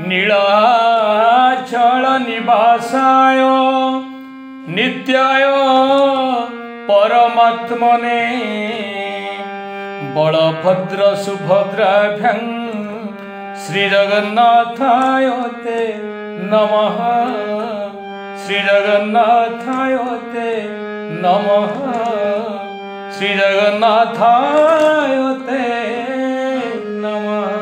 नीलाचल निवासाय नित्याय परमात्मने बलभद्र सुभद्राभ्यां श्रीजगन्नाथाय ते नमः श्रीजगन्नाथाय ते नमः श्रीजगन्नाथाय ते नमः।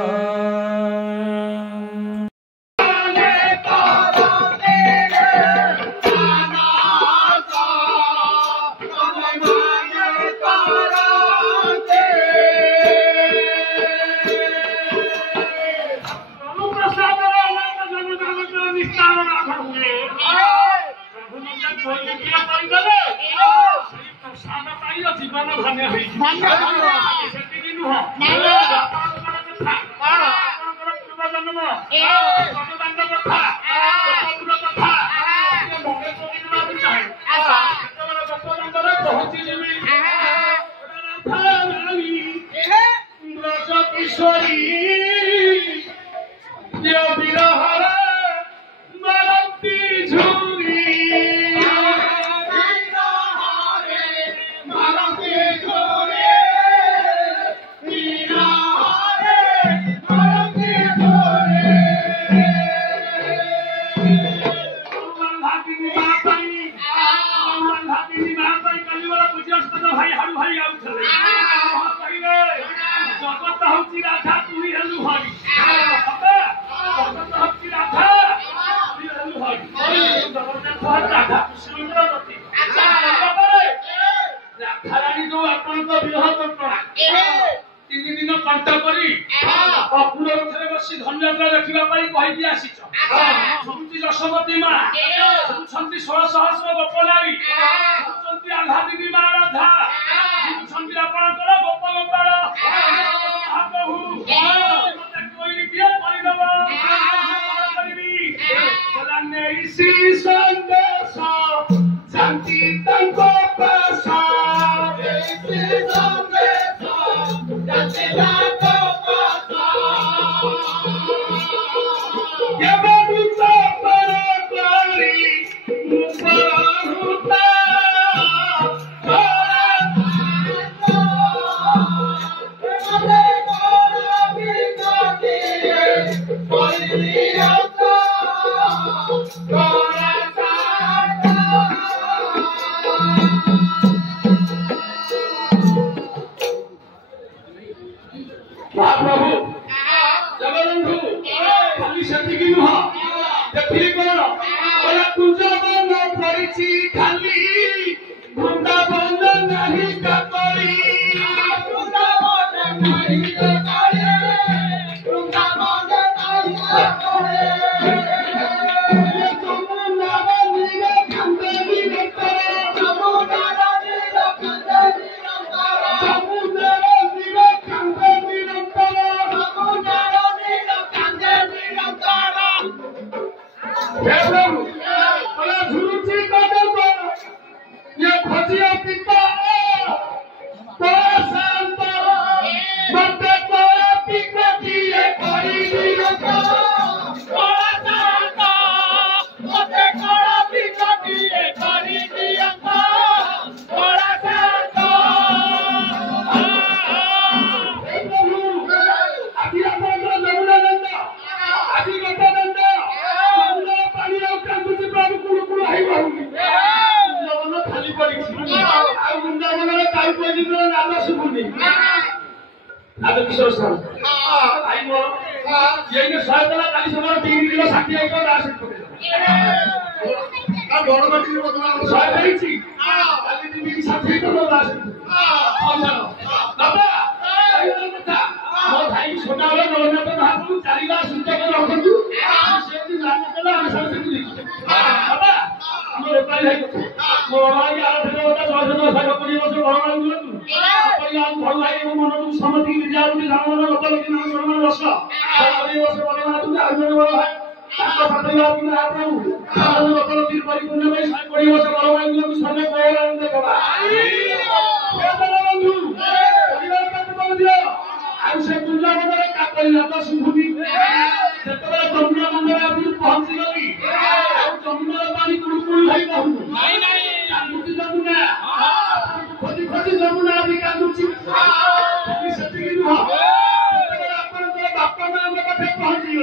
पाखे पहुंची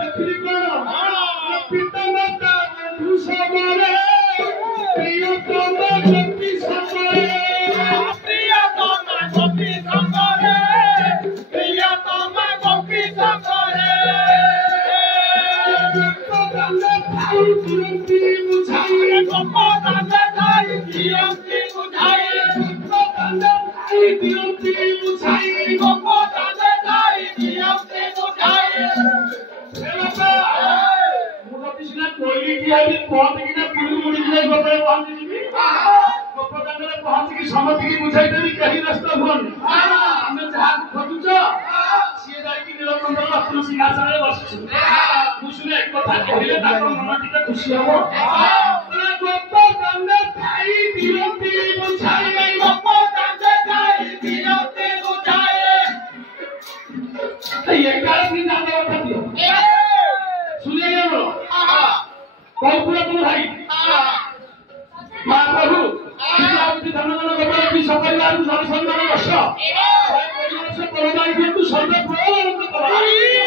देखली कौन पिता माता बंधु सबरे प्रियतम गोपी सबरे प्रियतम गोपी सबरे प्रियतम गोपी सबरे गोपाल भाई दियंती बुझाई गोपाल भाई दियंती बुझाई गोपाल भाई दियंती बुझाई गोपाल भाई दियंती बुझाई बेटा मुझे किसी कोई दिया भी पहुंच की ना पुरी दिया गोपाल पहुंच की गोपाल ने पहुंच की समझ की बुझाई देवी कहीं रास्ता भूल हमें जहां खोजुछ ସିଏ ଯାଇକି ନୀଳକଣ୍ଠର ଅସ୍ତ୍ର ସିଂହାସନରେ ବସିଛି ମୁଁ ଶୁଣେ ଏକ କଥା କହିଲେ ତାଙ୍କ ମନ ଟିକେ ଖୁସି ହବ ଗୋପ ଦାଣ୍ଡ ଥାଇ ଦିଅନ୍ତି ବୁଝାଇ ଗୋପ ଦାଣ୍ଡ ଥାଇ ଦିଅନ୍ତି ବୁଝାଇ ଏକାଳ କି ଦାଣ୍ଡ କଥା ଦିଅ ଶୁଣିଲେ ଆମର କୌପୁର ତୁମ ଭାଇ ମହାପ୍ରଭୁ ଧନ ଧନ ଗୋପାଳ କି ସପରିବାର ଜନସନ୍ଧାନ ବର୍ଷ 100 ବର୍ଷ ପରଦାଇ ଦିଅନ୍ତୁ ସର୍ବ ପ୍ରଳୟ